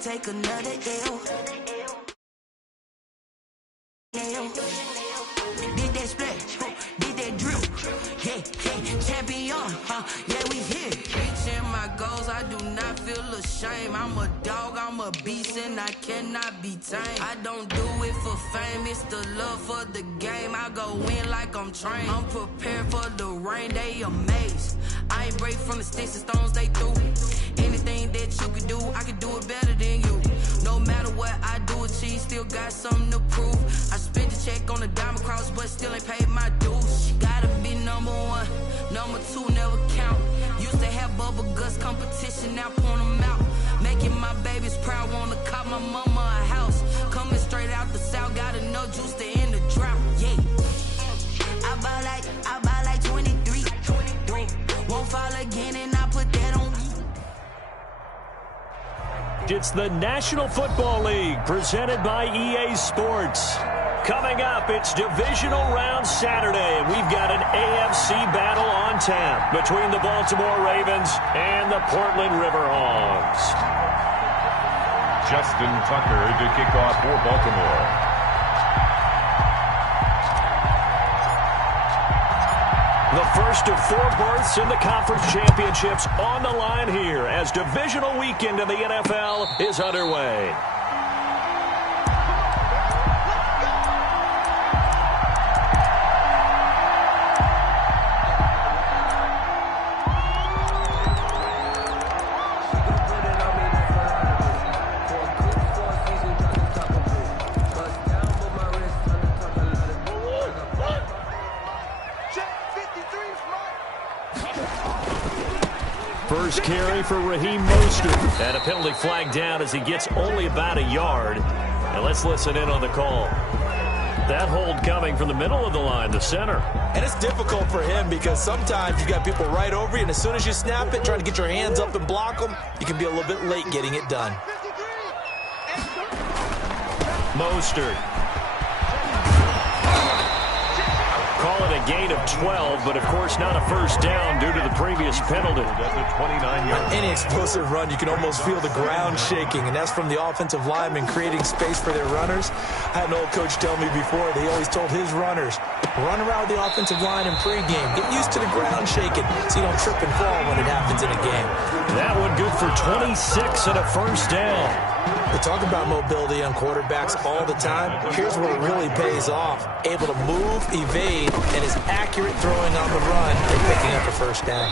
can't take another L. Did that splash, did that drip, yeah, champion, yeah, we here. Reaching my goals, I do not feel ashamed. I'm a dog, I'm a beast, and I cannot be tamed. I don't do it for fame, it's the love for the game. I go in like I'm trained. I'm prepared for the rain, they amazed. I ain't break from the sticks and stones they threw. Anything that you can do, I can do it better than you. No matter what I do, achieve, still got something to prove. I spent the check on the diamond cross, but still ain't paid my dues. Gotta be number one, number two never count. Used to have bubble guts competition, now point them out. Making my babies proud, wanna cop my mama a house. Coming straight out the south, got enough juice to end the drought. Yeah, I buy like 23. Won't fall again, and I put that on. It's the National Football League presented by EA Sports. Coming up, it's divisional round Saturday. We've got an AFC battle on tap between the Baltimore Ravens and the Portland Riverhawks. Justin Tucker to kick off for Baltimore. The first of 4 berths in the conference championships on the line here as divisional weekend in the NFL is underway. First carry for Raheem Mostert. And a penalty flag down as he gets only about a yard. And let's listen in on the call. That hold coming from the middle of the line, the center. And it's difficult for him because sometimes you've got people right over you, and as soon as you snap it, trying to get your hands up and block them, you can be a little bit late getting it done. Mostert. Call it a gain of 12, but of course not a first down due to the previous penalty. Any explosive run, you can almost feel the ground shaking, and that's from the offensive linemen creating space for their runners. I had an old coach tell me before, they always told his runners, run around the offensive line in pregame. Get used to the ground shaking so you don't trip and fall when it happens in a game. That one good for 26 and a first down. We talk about mobility on quarterbacks all the time. Here's where it really pays off. Able to move, evade, and is accurate throwing on the run and picking up a first down.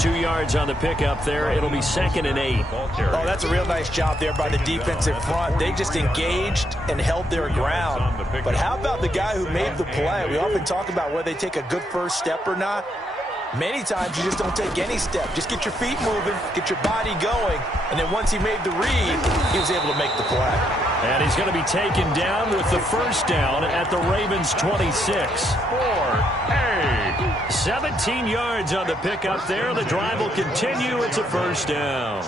2 yards on the pickup there. It'll be 2nd and 8. Oh, that's a real nice job there by the defensive front. They just engaged and held their ground. But how about the guy who made the play? We often talk about whether they take a good first step or not. Many times you just don't take any step. Just get your feet moving, get your body going, and then once he made the read, he was able to make the play. And he's going to be taken down with the first down at the Ravens' 26. 17 yards on the pickup there. The drive will continue. It's a first down.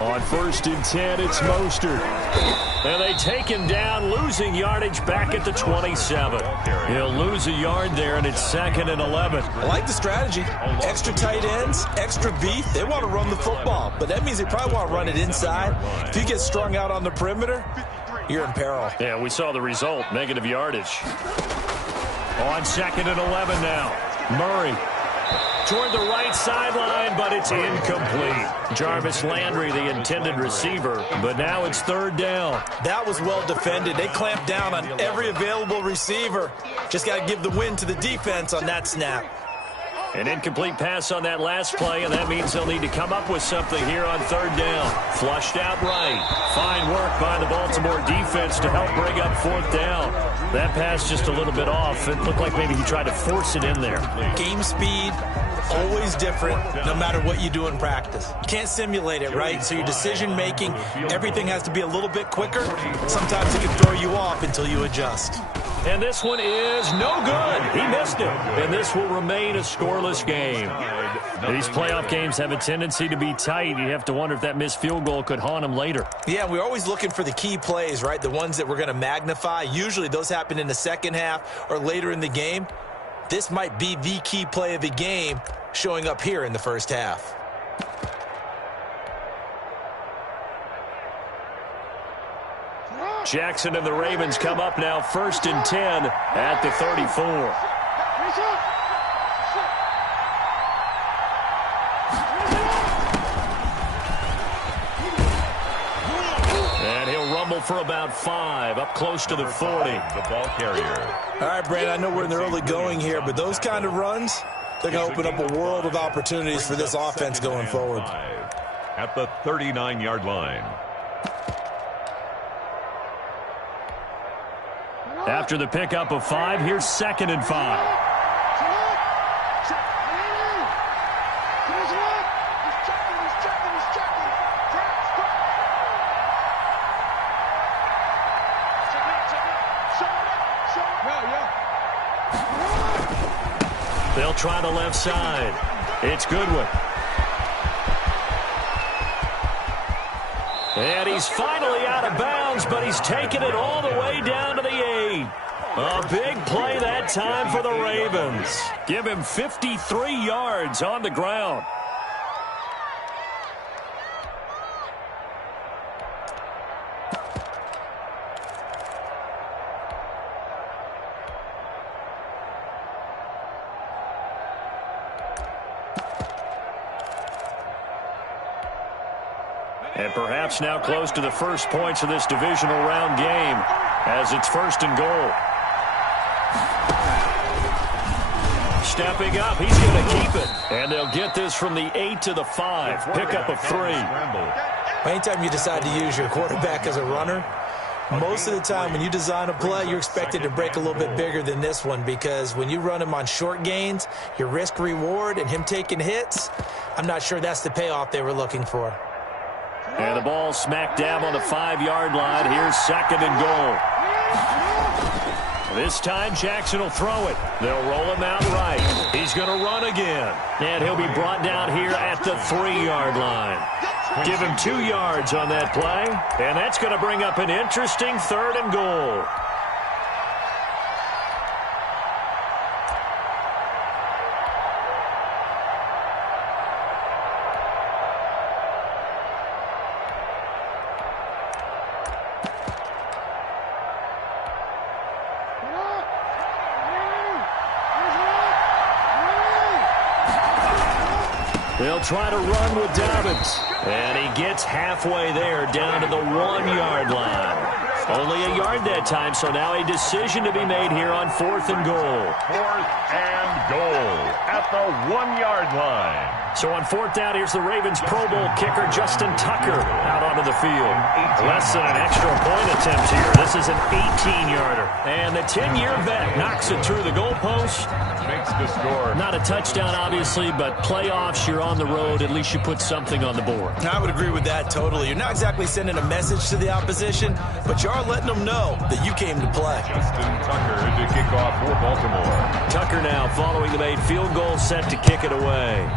On 1st and 10, it's Mostert. And they take him down, losing yardage back at the 27. He'll lose a yard there, and it's 2nd and 11. I like the strategy. Extra tight ends, extra beef. They want to run the football, but that means they probably want to run it inside. If you get strung out on the perimeter, you're in peril. Yeah, we saw the result, negative yardage. On 2nd and 11 now, Murray. Toward the right sideline, but it's incomplete. Jarvis Landry, the intended receiver, but now it's 3rd down. That was well defended. They clamped down on every available receiver. Just got to give the win to the defense on that snap. An incomplete pass on that last play, and that means they'll need to come up with something here on 3rd down. Flushed out right. Fine work by the Baltimore defense to help bring up 4th down. That pass just a little bit off. It looked like maybe he tried to force it in there. Game speed, always different, no matter what you do in practice. You can't simulate it, right? So your decision-making, everything has to be a little bit quicker. Sometimes it can throw you off until you adjust. And this one is no good. He missed it. And this will remain a scoreless game. These playoff games have a tendency to be tight. You have to wonder if that missed field goal could haunt him later. Yeah, we're always looking for the key plays, right? The ones that we're going to magnify. Usually those happen in the second half or later in the game. This might be the key play of the game showing up here in the first half. Jackson and the Ravens come up now 1st and 10 at the 34. And he'll rumble for about 5, up close to the 40. The ball carrier. All right, Brandon, I know we're in the early going here, but those kind of runs, they're going to open up a world of opportunities for this offense going forward. At the 39-yard line. After the pickup of 5, here's 2nd and 5. They'll try the left side. It's Goodwin. And he's finally out of bounds, but he's taken it all the way down to the 8. A big play that time for the Ravens. Give him 53 yards on the ground. And perhaps now close to the first points of this divisional round game as it's 1st and goal. Stepping up, he's going to keep it. And they'll get this from the 8 to the 5. Pickup of 3. Anytime you decide to use your quarterback as a runner, most of the time when you design a play, you're expected to break a little bit bigger than this one, because when you run him on short gains, your risk-reward and him taking hits, I'm not sure that's the payoff they were looking for. And the ball smack dab on the 5-yard line. Here's 2nd and goal. This time Jackson will throw it. They'll roll him out right. He's going to run again. And he'll be brought down here at the 3-yard line. Give him 2 yards on that play. And that's going to bring up an interesting 3rd and goal. They'll try to run with Dobbins. And he gets halfway there, down to the 1-yard line. Only a yard that time, so now a decision to be made here on 4th and goal. 4th and goal at the 1-yard line. So on 4th down, here's the Ravens Pro Bowl kicker Justin Tucker out onto the field. Less than an extra point attempt here. This is an 18-yarder. And the 10-year vet knocks it through the goalpost. Makes the score. Not a touchdown, obviously, but playoffs, you're on the road. At least you put something on the board. I would agree with that totally. You're not exactly sending a message to the opposition, but you are letting them know that you came to play. Justin Tucker to kick off for Baltimore. Tucker now following the made field goal, set to kick it away.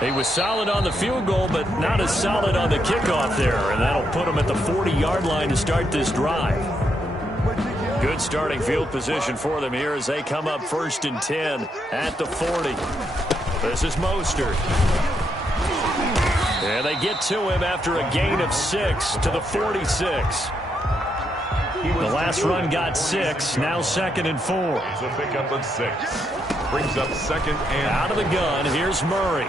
He was solid on the field goal, but not as solid on the kickoff there, and that'll put him at the 40-yard line to start this drive. Good starting field position for them here as they come up 1st and 10 at the 40. This is Mostert. And they get to him after a gain of 6 to the 46. The last run got 6, now 2nd and 4. It's a pickup of 6. Brings up 2nd and... Out of the gun, here's Murray.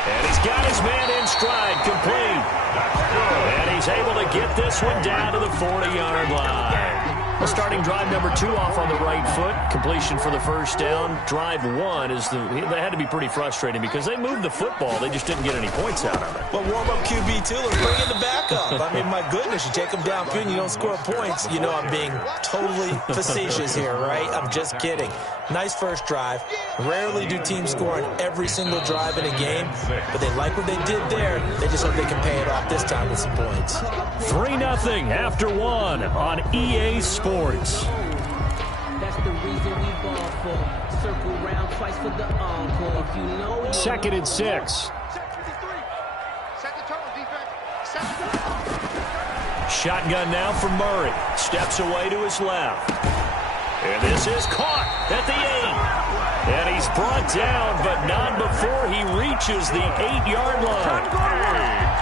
And he's got his man in stride, complete. And he's able to get this one down to the 40-yard line. Well, starting drive number 2 off on the right foot. Completion for the 1st down. Drive 1 is they had to be pretty frustrating because they moved the football. They just didn't get any points out of it. But warm-up QB, too. Let's bring in the backup. I mean, my goodness, you take them downfield and you don't score points. You know I'm being totally facetious here, right? I'm just kidding. Nice first drive. Rarely do teams score on every single drive in a game, but they like what they did there. They just hope they can pay it off this time with some points. 3-0 after one on EA Sports. That's the reason we ball for. Circle round twice for the encore. If you know, Second and 6. Shotgun now for Murray. Steps away to his left. And this is caught at the 8. And he's brought down, but not before he reaches the 8-yard line.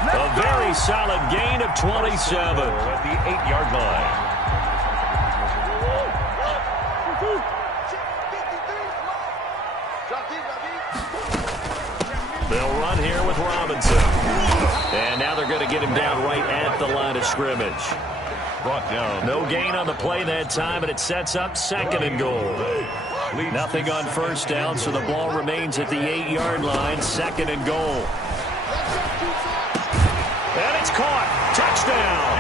A very solid gain of 27. At the 8-yard line. They'll run here with Robinson. And now they're going to get him down right at the line of scrimmage. Brought down. No gain on the play that time, and it sets up second and goal. Nothing on first down, so the ball remains at the 8-yard line, second and goal. And it's caught. Touchdown.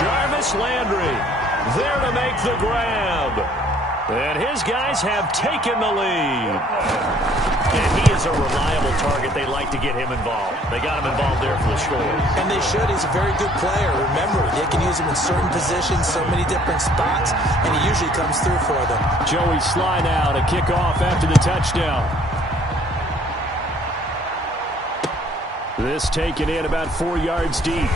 Jarvis Landry there to make the grab. And his guys have taken the lead. And he is a reliable target. They like to get him involved. They got him involved there for the score. And they should. He's a very good player. Remember, they can use him in certain positions, so many different spots, and he usually comes through for them. Joey Sly now to kick off after the touchdown. This taken in about 4 yards deep.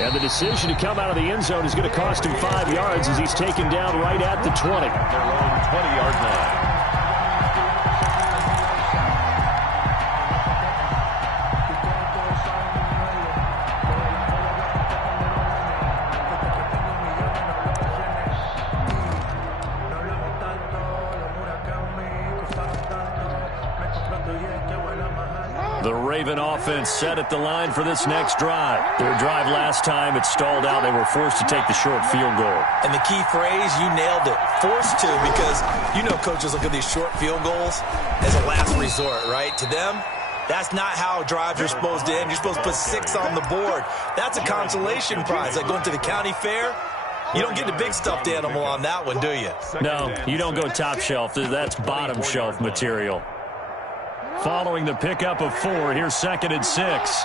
And the decision to come out of the end zone is going to cost him 5 yards as he's taken down right at the 20. Their own 20-yard line. The Raven offense set at the line for this next drive. Their drive last time, it stalled out. They were forced to take the short field goal. And the key phrase, you nailed it. Forced to, because you know coaches look at these short field goals as a last resort, right? To them, that's not how drives are supposed to end. You're supposed to put 6 on the board. That's a consolation prize. Like going to the county fair, you don't get the big stuffed animal on that one, do you? No, you don't go top shelf. That's bottom shelf material. Following the pickup of 4, here's second and 6.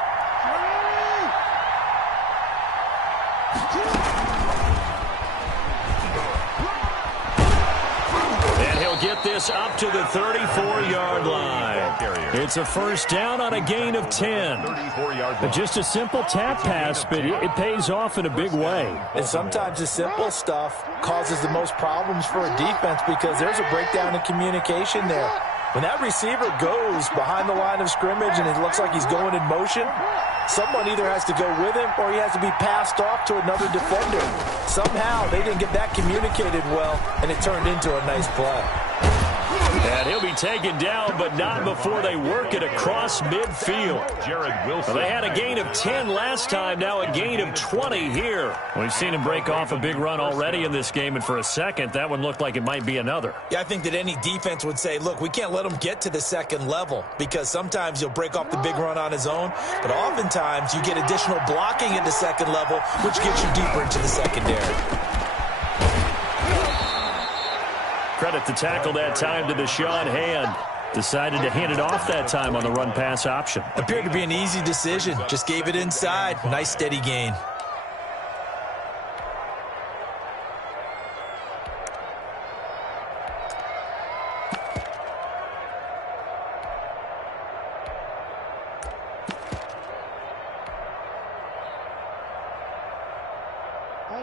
And he'll get this up to the 34-yard line. It's a first down on a gain of 10. Just a simple tap pass, but it pays off in a big way. And sometimes the simple stuff causes the most problems for a defense because there's a breakdown in communication there. When that receiver goes behind the line of scrimmage and it looks like he's going in motion, someone either has to go with him or he has to be passed off to another defender. Somehow they didn't get that communicated well, and it turned into a nice play. And he'll be taken down, but not before they work it across midfield. Jared Wilson. Well, they had a gain of 10 last time, now a gain of 20 here. We've seen him break off a big run already in this game, and for a second, that one looked like it might be another. Yeah, I think that any defense would say, look, we can't let him get to the second level because sometimes he'll break off the big run on his own, but oftentimes you get additional blocking at the second level, which gets you deeper into the secondary. Credit the tackle that time to Deshaun Hand. Decided to hand it off that time on the run-pass option. Appeared to be an easy decision. Just gave it inside. Nice steady gain.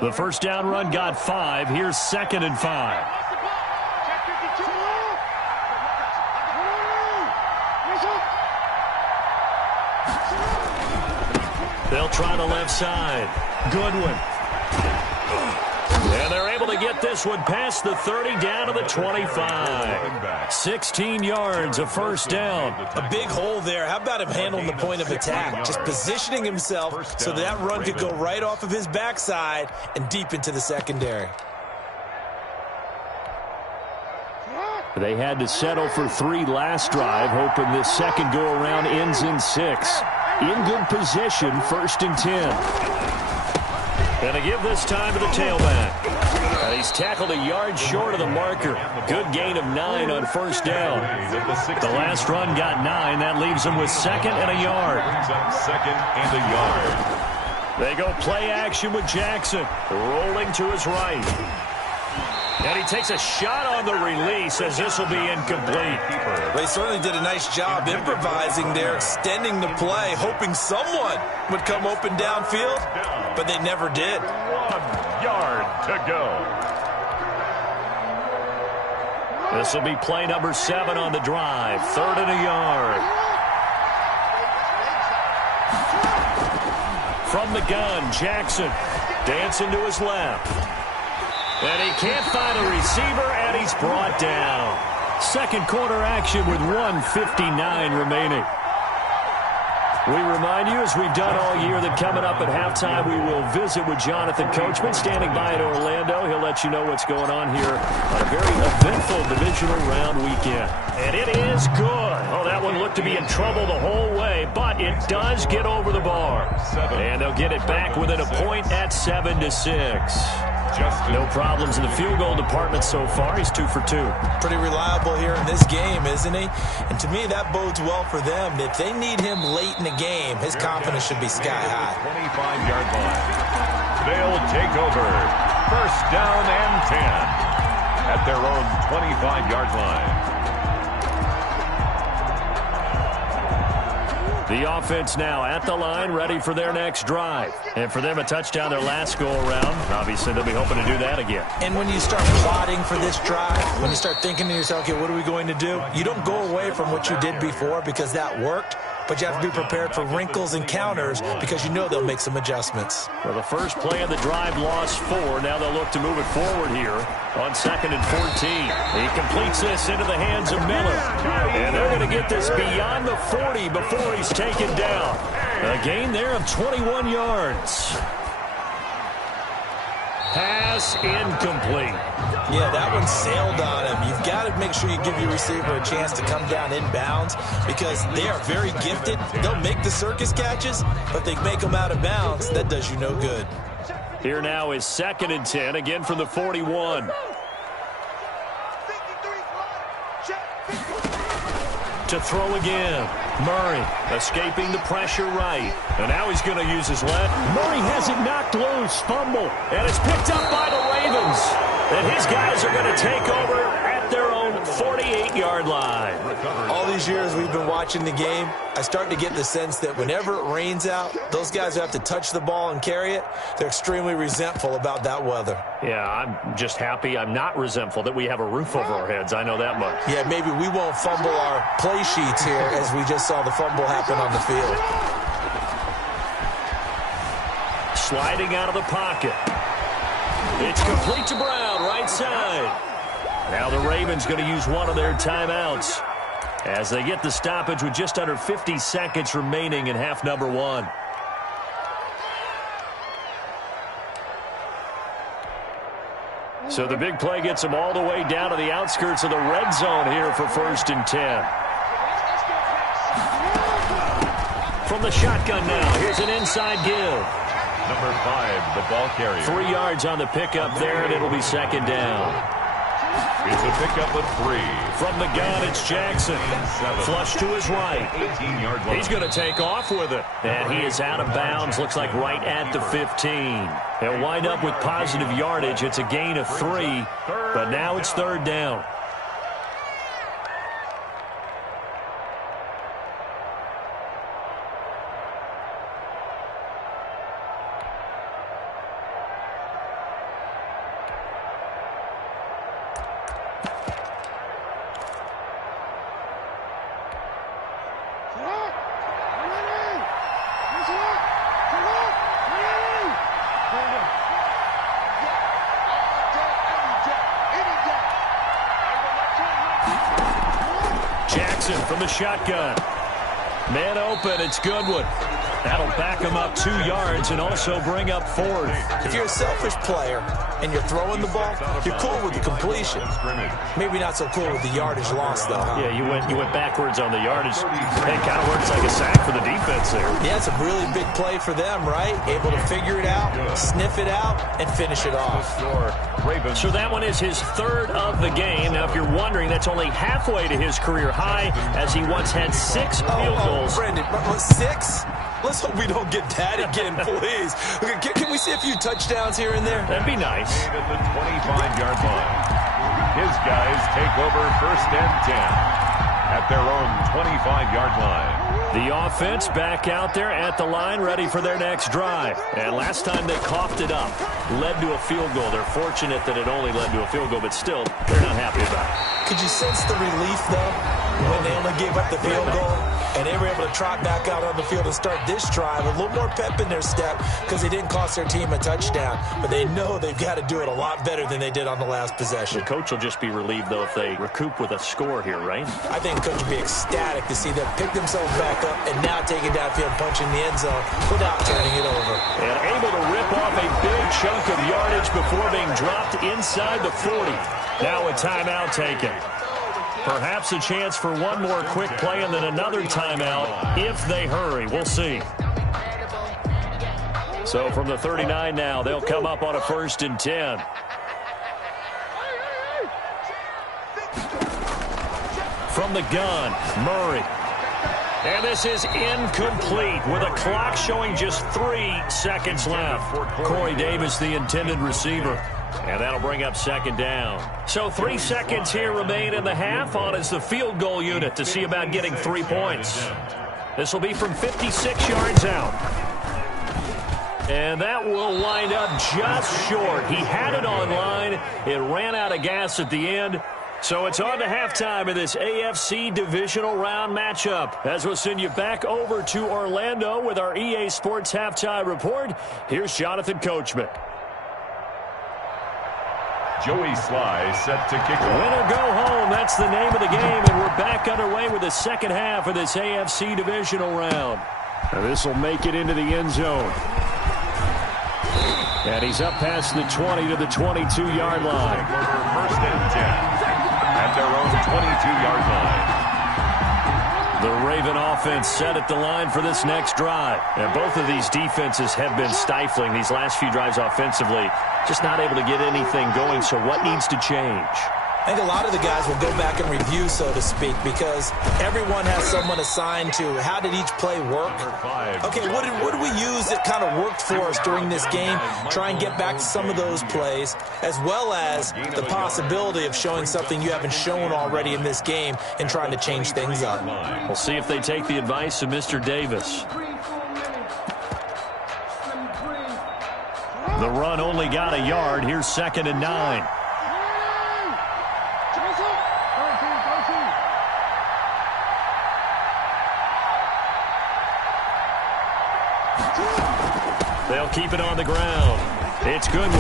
The first down run got 5. Here's second and 5. They'll try the left side. Goodwin. And they're able to get this one past the 30 down to the 25. 16 yards, a first down. A big hole there. How about him handling the point of attack? Just positioning himself so that run could go right off of his backside and deep into the secondary. They had to settle for 3 last drive, hoping this second go-around ends in 6. In good position, first and 10. And to give this time to the tailback. And he's tackled a yard short of the marker. Good gain of 9 on first down. The last run got 9. That leaves him with second and a yard. Second and a yard. They go play action with Jackson, rolling to his right. And he takes a shot on the release as this will be incomplete. They certainly did a nice job improvising there, extending the play, hoping someone would come open downfield, but they never did. 1 yard to go. This will be play number 7 on the drive. 3rd and a yard. From the gun, Jackson dancing to his left. And he can't find a receiver, and he's brought down. Second quarter action with 1:59 remaining. We remind you, as we've done all year, that coming up at halftime, we will visit with Jonathan Coachman, standing by in Orlando. He'll let you know what's going on here on a very eventful divisional round weekend. And it is good. Oh, that one looked to be in trouble the whole way, but it does get over the bar. And they'll get it back within a point at 7-6. No problems in the field goal department so far. He's 2 for 2. Pretty reliable here in this game, isn't he? And to me, that bodes well for them. If they need him late in the game, his confidence should be sky high. 25-yard line. They'll take over. First down and 10 at their own 25-yard line. The offense now at the line, ready for their next drive. And for them, a touchdown their last go-around. Obviously, they'll be hoping to do that again. And when you start plotting for this drive, when you start thinking to yourself, okay, what are we going to do? You don't go away from what you did before because that worked, but you have to be prepared for wrinkles and counters because you know they'll make some adjustments. Well, the first play of the drive lost 4. Now they'll look to move it forward here on 2nd and 14. He completes this into the hands of Miller. And they're going to get this beyond the 40 before he's taken down. A gain there of 21 yards. Pass incomplete. Yeah, that one sailed on him. You've got to make sure you give your receiver a chance to come down inbounds because they are very gifted. They'll make the circus catches, but they make them out of bounds. That does you no good. Here now is 2nd and 10, again from the 41. To throw again. Murray escaping the pressure right. And now he's going to use his left. Murray has it knocked loose. Fumble. And it's picked up by the Ravens. And his guys are going to take over at their own 48-yard line. All these years we've been watching the game, I start to get the sense that whenever it rains out, those guys who have to touch the ball and carry it, they're extremely resentful about that weather. Yeah, I'm just happy I'm not resentful that we have a roof over our heads. I know that much. Yeah, maybe we won't fumble our play sheets here as we just saw the fumble happen on the field. Sliding out of the pocket. It's complete to Brown, right side. Now the Ravens going to use one of their timeouts as they get the stoppage with just under 50 seconds remaining in half number 1. So the big play gets them all the way down to the outskirts of the red zone here for 1st and 10. From the shotgun now, here's an inside give. Number 5, the ball carrier. 3 yards on the pickup there, and it'll be 2nd down. It's a pickup of 3. From the gun, it's Jackson. Flush to his right. 18-yard line. He's going to take off with it. And he is out of bounds, looks like right at the 15. He'll wind up with positive yardage. It's a gain of 3, but now it's 3rd down. From the shotgun. Man open, it's Goodwin. That'll back him up 2 yards and also bring up 4th. If you're a selfish player and you're throwing the ball, you're cool with the completion. Maybe not so cool with the yardage loss, though. Huh? Yeah, you went backwards on the yardage. It kind of works like a sack for the defense there. Yeah, it's a really big play for them, right? Able to figure it out, sniff it out, and finish it off. So that one is his 3rd of the game. Now, if you're wondering, that's only halfway to his career high, as he once had 6 field goals. Brendan, 6? Let's hope we don't get that again, please. Can we see a few touchdowns here and there? That'd be nice. At the 25-yard line. His guys take over 1st and 10 at their own 25-yard line. The offense back out there at the line, ready for their next drive. And last time they coughed it up, led to a field goal. They're fortunate that it only led to a field goal, but still, they're not happy about it. Could you sense the relief, though, when they only gave up the field goal? And they were able to trot back out on the field and start this drive. A little more pep in their step because they didn't cost their team a touchdown. But they know they've got to do it a lot better than they did on the last possession. The coach will just be relieved, though, if they recoup with a score here, right? I think the coach will be ecstatic to see them pick themselves back up and now take it downfield, punching the end zone without turning it over. And able to rip off a big chunk of yardage before being dropped inside the 40. Now a timeout taken. Perhaps a chance for one more quick play and then another timeout if they hurry. We'll see. So from the 39 now, they'll come up on a 1st and 10. From the gun, Murray. And this is incomplete with a clock showing just 3 seconds left. Corey Davis, the intended receiver. And that'll bring up 2nd down. So 3 seconds here remain in the half. On is the field goal unit to see about getting 3 points. This will be from 56 yards out. And that will wind up just short. He had it on line. It ran out of gas at the end. So it's on to halftime of this AFC divisional round matchup. As we'll send you back over to Orlando with our EA Sports halftime report. Here's Jonathan Coachman. Joey Sly set to kick off. Win or go home, that's the name of the game, and we're back underway with the second half of this AFC divisional round. And this will make it into the end zone. And he's up past the 20 to the 22-yard line. 1st and 10 at their own 22-yard line. The Raven offense set at the line for this next drive. And both of these defenses have been stifling these last few drives offensively. Just not able to get anything going, so what needs to change? I think a lot of the guys will go back and review, so to speak, because everyone has someone assigned to how did each play work. Okay, what did we use that kind of worked for us during this game? Try and get back to some of those plays, as well as the possibility of showing something you haven't shown already in this game and trying to change things up. We'll see if they take the advice of Mr. Davis. The run only got a yard. Here's 2nd and 9. They'll keep it on the ground. It's Goodwin.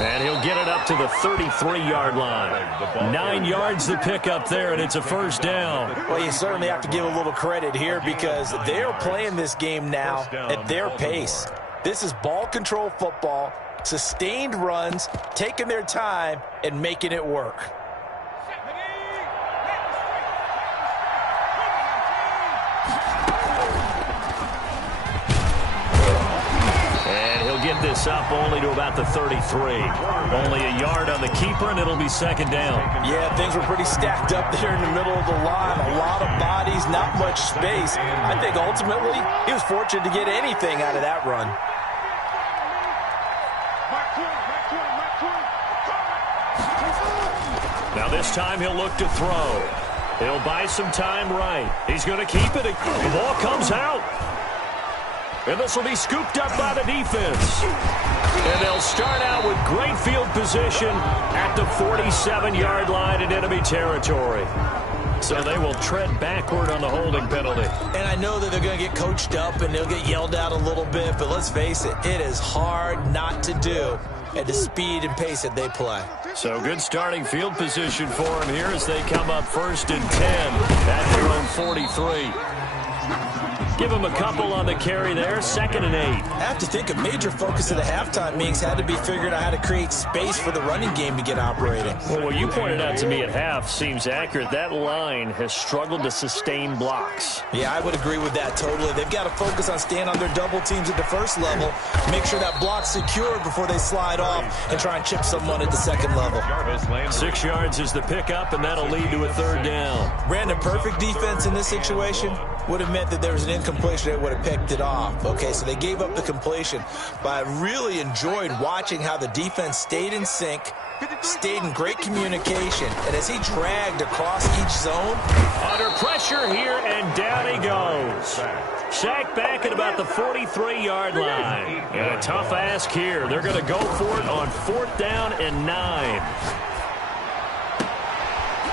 And he'll get it up to the 33-yard line. 9 yards to pick up there, and it's a 1st down. Well, you certainly have to give a little credit here because they're playing this game now at their pace. This is ball control football, sustained runs, taking their time, and making it work. Get this up only to about the 33. Only a yard on the keeper, and it'll be 2nd down. Yeah, things were pretty stacked up there in the middle of the line. A lot of bodies, not much space. I think ultimately he was fortunate to get anything out of that run. Now this time he'll look to throw. He'll buy some time right. He's going to keep it. The ball comes out. And this will be scooped up by the defense. And they'll start out with great field position at the 47-yard line in enemy territory. So they will tread backward on the holding penalty. And I know that they're going to get coached up and they'll get yelled at a little bit, but let's face it, it is hard not to do at the speed and pace that they play. So good starting field position for them here as they come up 1st and 10 at their own 43. Give him a couple on the carry there, 2nd and 8. I have to think a major focus of the halftime meetings had to be figuring out how to create space for the running game to get operating. Well, what you pointed out to me at half seems accurate. That line has struggled to sustain blocks. Yeah, I would agree with that totally. They've got to focus on staying on their double teams at the first level, make sure that block's secure before they slide off and try and chip someone at the second level. 6 yards is the pickup, and that'll lead to a 3rd down. Brandon, perfect defense in this situation would have meant that there was an incompletion that would have picked it off. Okay, so they gave up the completion, but I really enjoyed watching how the defense stayed in sync, stayed in great communication, and as he dragged across each zone. Under pressure here, and down he goes. Sacked back at about the 43-yard line. And a tough ask here. They're going to go for it on 4th down and 9.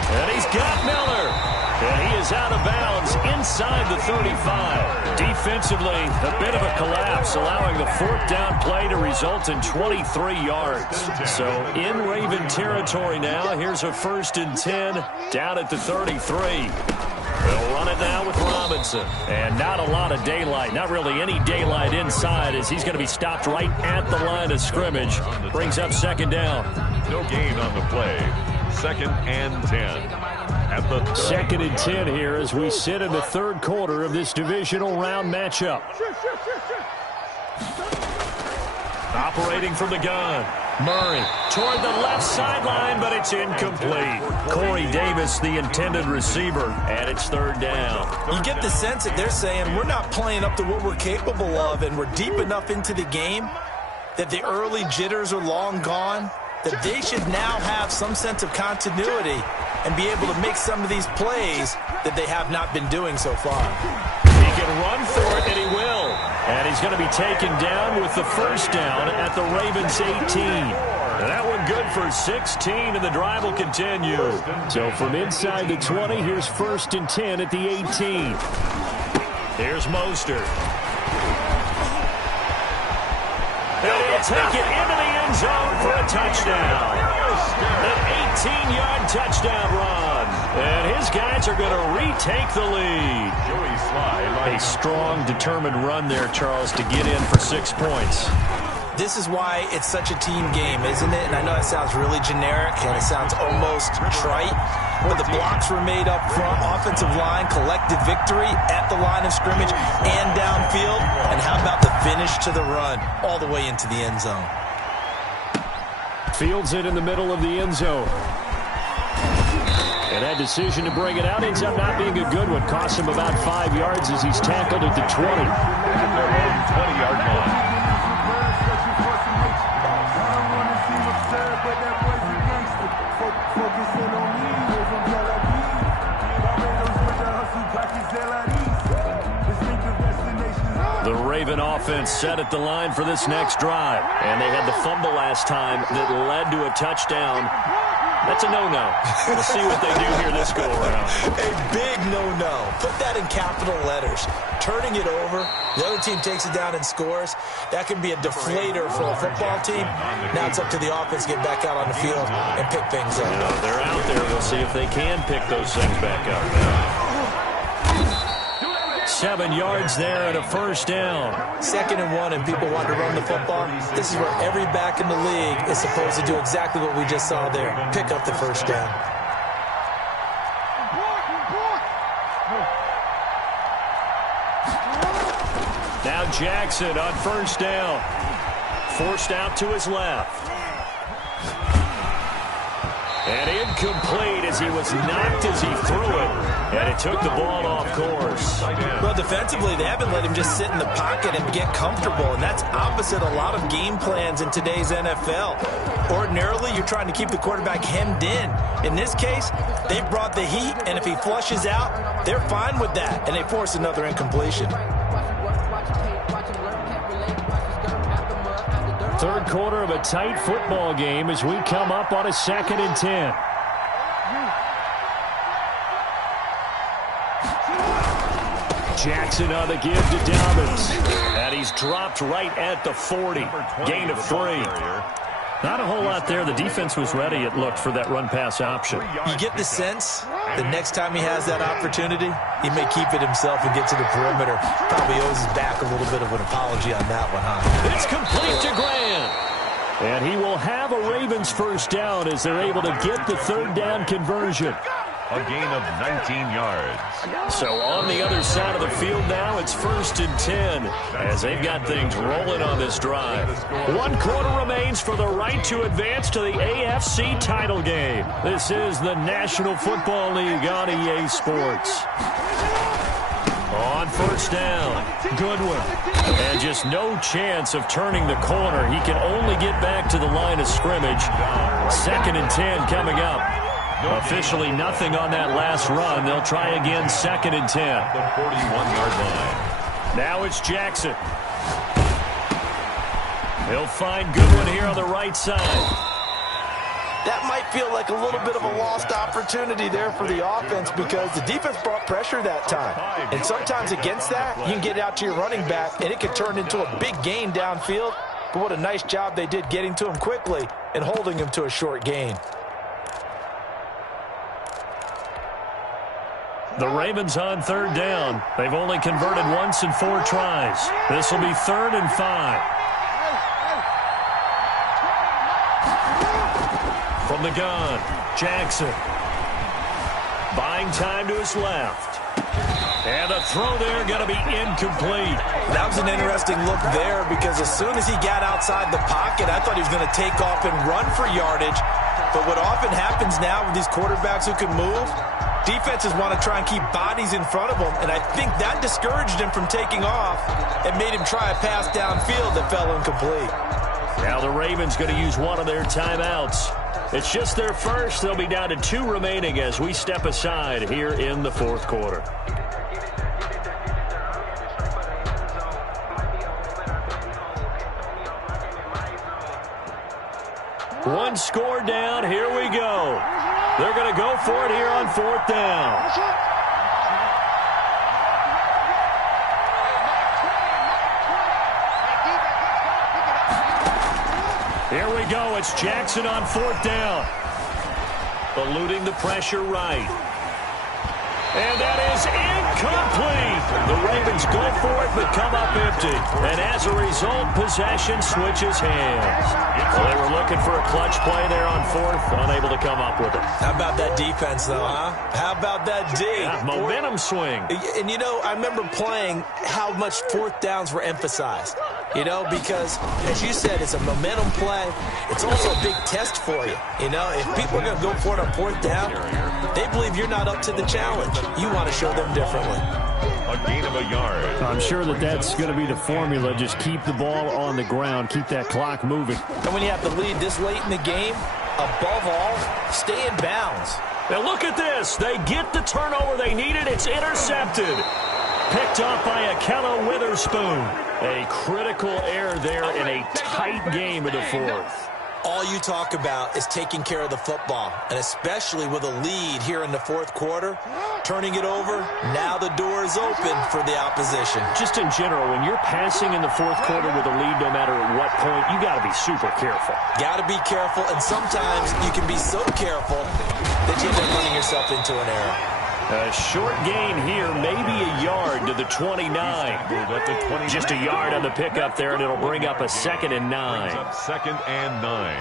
And he's got Miller. And he is out of bounds inside the 35. Defensively, a bit of a collapse, allowing the 4th down play to result in 23 yards. So in Raven territory now, here's a 1st and 10 down at the 33. They'll run it now with Robinson. And not a lot of daylight, not really any daylight inside, as he's going to be stopped right at the line of scrimmage. Brings up 2nd down. No gain on the play. 2nd and 10. At the 2nd and 10 here as we sit in the 3rd quarter of this divisional round matchup. Operating from the gun. Murray toward the left sideline, but it's incomplete. Corey Davis, the intended receiver, and it's 3rd down. You get the sense that they're saying we're not playing up to what we're capable of, and we're deep enough into the game that the early jitters are long gone, that they should now have some sense of continuity and be able to make some of these plays that they have not been doing so far. He can run for it, and he will. And he's going to be taken down with the 1st down at the Ravens' 18. And that one good for 16, and the drive will continue. So from inside the 20, here's 1st and 10 at the 18. Here's Mostert. And he'll take it into the end zone for a touchdown. An 18-yard touchdown run. And his guys are going to retake the lead. A strong, determined run there, Charles, to get in for 6 points. This is why it's such a team game, isn't it? And I know that sounds really generic and it sounds almost trite, but the blocks were made up front, offensive line, collective victory at the line of scrimmage and downfield. And how about the finish to the run all the way into the end zone? Fields it in the middle of the end zone. And that decision to bring it out ends up not being a good one. Costs him about 5 yards as he's tackled at the 20. At their own 20-yard line. The Raven offense set at the line for this next drive. And they had the fumble last time that led to a touchdown. That's a no-no. We'll see what they do here this go-around. A big no-no. Put that in capital letters. Turning it over, the other team takes it down and scores. That can be a deflator for a football team. Now it's up to the offense to get back out on the field and pick things up. You know, they're out there. We'll see if they can pick those things back up. 7 yards there and a 1st down. 2nd and 1 and people want to run the football. This is where every back in the league is supposed to do exactly what we just saw there. Pick up the 1st down. Now Jackson on 1st down. Forced out to his left. And incomplete as he was knocked as he threw it. And it took the ball off course. Well, defensively, they haven't let him just sit in the pocket and get comfortable. And that's opposite a lot of game plans in today's NFL. Ordinarily, you're trying to keep the quarterback hemmed in. In this case, they brought the heat. And if he flushes out, they're fine with that. And they force another incompletion. 3rd quarter of a tight football game as we come up on a 2nd and 10. Jackson on the give to Dobbins. And he's dropped right at the 40. Gain of 3. Not a whole lot there. The defense was ready, it looked, for that run-pass option. You get the sense the next time he has that opportunity, he may keep it himself and get to the perimeter. Probably owes his back a little bit of an apology on that one, huh? It's complete to Grant. And he will have a Ravens first down as they're able to get the third down conversion. A gain of 19 yards. So on the other side of the field now, it's 1st and 10 as they've got things rolling on this drive. 1 quarter remains for the right to advance to the AFC title game. This is the National Football League on EA Sports. On first down, Goodwin. And just no chance of turning the corner. He can only get back to the line of scrimmage. 2nd and 10 coming up. Officially nothing on that last run. They'll try again 2nd and 10. The 41-yard line. Now it's Jackson. He'll find Goodwin here on the right side. That might feel like a little bit of a lost opportunity there for the offense because the defense brought pressure that time. And sometimes against that, you can get out to your running back, and it could turn into a big gain downfield. But what a nice job they did getting to him quickly and holding him to a short gain. The Ravens on third down. They've only converted once in 4 tries. This will be 3rd and 5. From the gun, Jackson. Buying time to his left. And a throw there going to be incomplete. That was an interesting look there because as soon as he got outside the pocket, I thought he was going to take off and run for yardage. But what often happens now with these quarterbacks who can move, defenses want to try and keep bodies in front of them, and I think that discouraged him from taking off and made him try a pass downfield that fell incomplete. Now the Ravens going to use one of their timeouts. It's just their first. They'll be down to 2 remaining as we step aside here in the 4th quarter. One score down. Here we go. They're going to go for it here on 4th down. Here we go. It's Jackson on 4th down. Eluding the pressure right. And that is incomplete. The Ravens go for it but come up empty. And as a result, possession switches hands. Well, they were looking for a clutch play there on 4th, unable to come up with it. How about that defense, though, huh? How about that D? Yeah, momentum swing. And, you know, I remember playing how much 4th downs were emphasized. You know, because, as you said, it's a momentum play. It's also a big test for you. You know, if people are going to go for it on 4th down, they believe you're not up to the challenge. You want to show them differently. A gain of a yard. I'm sure that's going to be the formula. Just keep the ball on the ground. Keep that clock moving. And when you have the lead this late in the game, above all, stay in bounds. Now look at this. They get the turnover they needed. It's intercepted. Picked up by Akello Witherspoon. A critical error there in a tight game of the 4th. All you talk about is taking care of the football, and especially with a lead here in the 4th quarter, turning it over, now the door is open for the opposition. Just in general, when you're passing in the 4th quarter with a lead, no matter at what point, you got to be super careful. Got to be careful, and sometimes you can be so careful that you end up running yourself into an error. A short gain here, maybe a yard to the 29. Just a yard on the pickup there, and it'll bring up a 2nd and 9. Brings up 2nd and 9.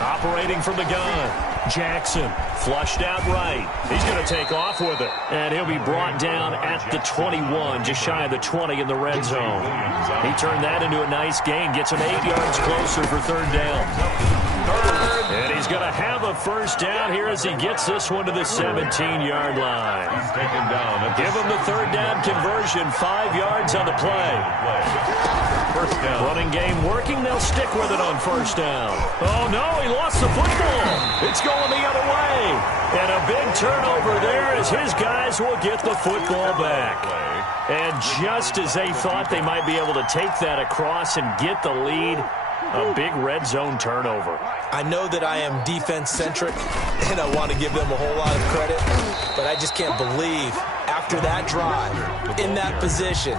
Operating from the gun, Jackson flushed out right. He's going to take off with it, and he'll be brought down at the 21, just shy of the 20 in the red zone. He turned that into a nice gain, gets him 8 yards closer for 3rd down. And he's going to have a first down here as he gets this one to the 17-yard line. He's taken down. Give him the 3rd down conversion, 5 yards on the play. First down. Running game working. They'll stick with it on 1st down. Oh, no, he lost the football. It's going the other way. And a big turnover there as his guys will get the football back. And just as they thought they might be able to take that across and get the lead, a big red zone turnover. I know that I am defense-centric, and I want to give them a whole lot of credit, but I just can't believe after that drive, in that position,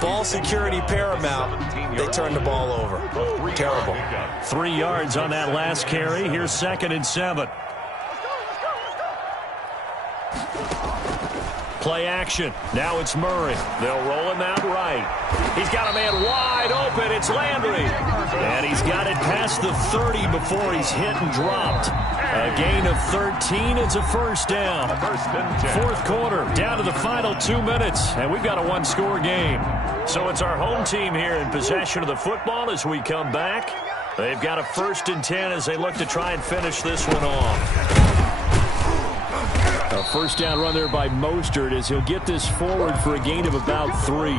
ball security paramount, they turned the ball over. Terrible. 3 yards on that last carry. Here's 2nd and 7. Play action. Now it's Murray. They'll roll him out right. He's got a man wide open. It's Landry. And he's got it past the 30 before he's hit and dropped. A gain of 13. It's a first down. Fourth quarter, down to the final 2 minutes. And we've got a one-score game. So it's our home team here in possession of the football as we come back. They've got a 1st and 10 as they look to try and finish this one off. A first down run there by Mostert as he'll get this forward for a gain of about 3.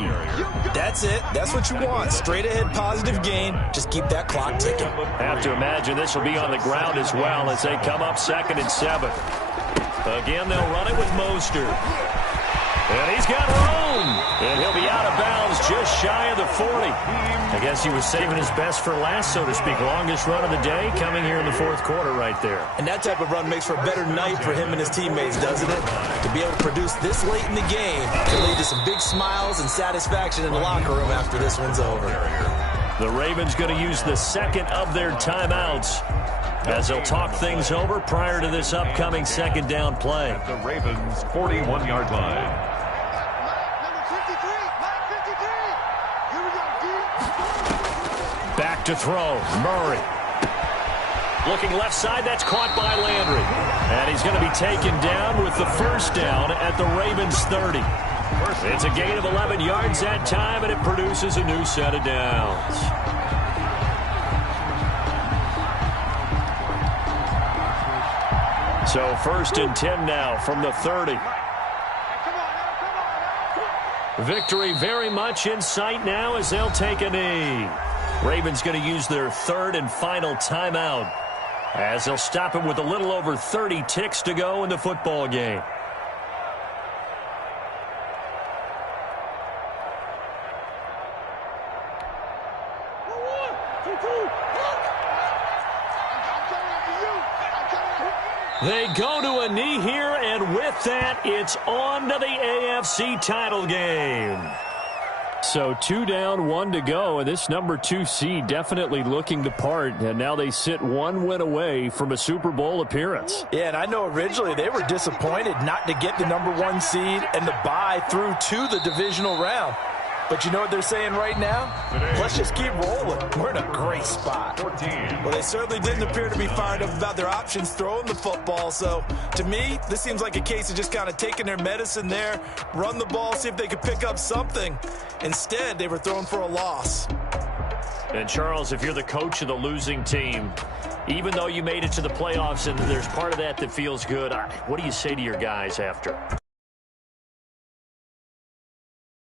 That's it. That's what you want. Straight ahead positive gain. Just keep that clock ticking. Have to imagine this will be on the ground as well as they come up 2nd and 7. Again, they'll run it with Mostert. And he's got room. And he'll be out of bounds just shy of the 40. I guess he was saving his best for last, so to speak. Longest run of the day coming here in the fourth quarter right there. And that type of run makes for a better night for him and his teammates, doesn't it? To be able to produce this late in the game can lead to some big smiles and satisfaction in the locker room after this one's over. The Ravens going to use the 2nd of their timeouts as they'll talk things over prior to this upcoming 2nd down play. At the Ravens' 41-yard line. Back to throw. Murray. Looking left side. That's caught by Landry. And he's going to be taken down with the first down at the Ravens' 30. It's a gain of 11 yards that time, and it produces a new set of downs. So 1st and 10 now from the 30. Victory very much in sight now as they'll take a knee. Ravens going to use their 3rd and final timeout as they'll stop it with a little over 30 ticks to go in the football game. They go to a knee here, and with that, it's on to the AFC title game. So 2 down, 1 to go, and this number 2 seed definitely looking the part, and now they sit 1 win away from a Super Bowl appearance. Yeah, and I know originally they were disappointed not to get the number 1 seed and the bye through to the divisional round. But you know what they're saying right now? Let's just keep rolling. We're in a great spot. Well, they certainly didn't appear to be fired up about their options throwing the football. So, to me, this seems like a case of just kind of taking their medicine there, run the ball, see if they could pick up something. Instead, they were thrown for a loss. And, Charles, if you're the coach of the losing team, even though you made it to the playoffs and there's part of that feels good, what do you say to your guys after?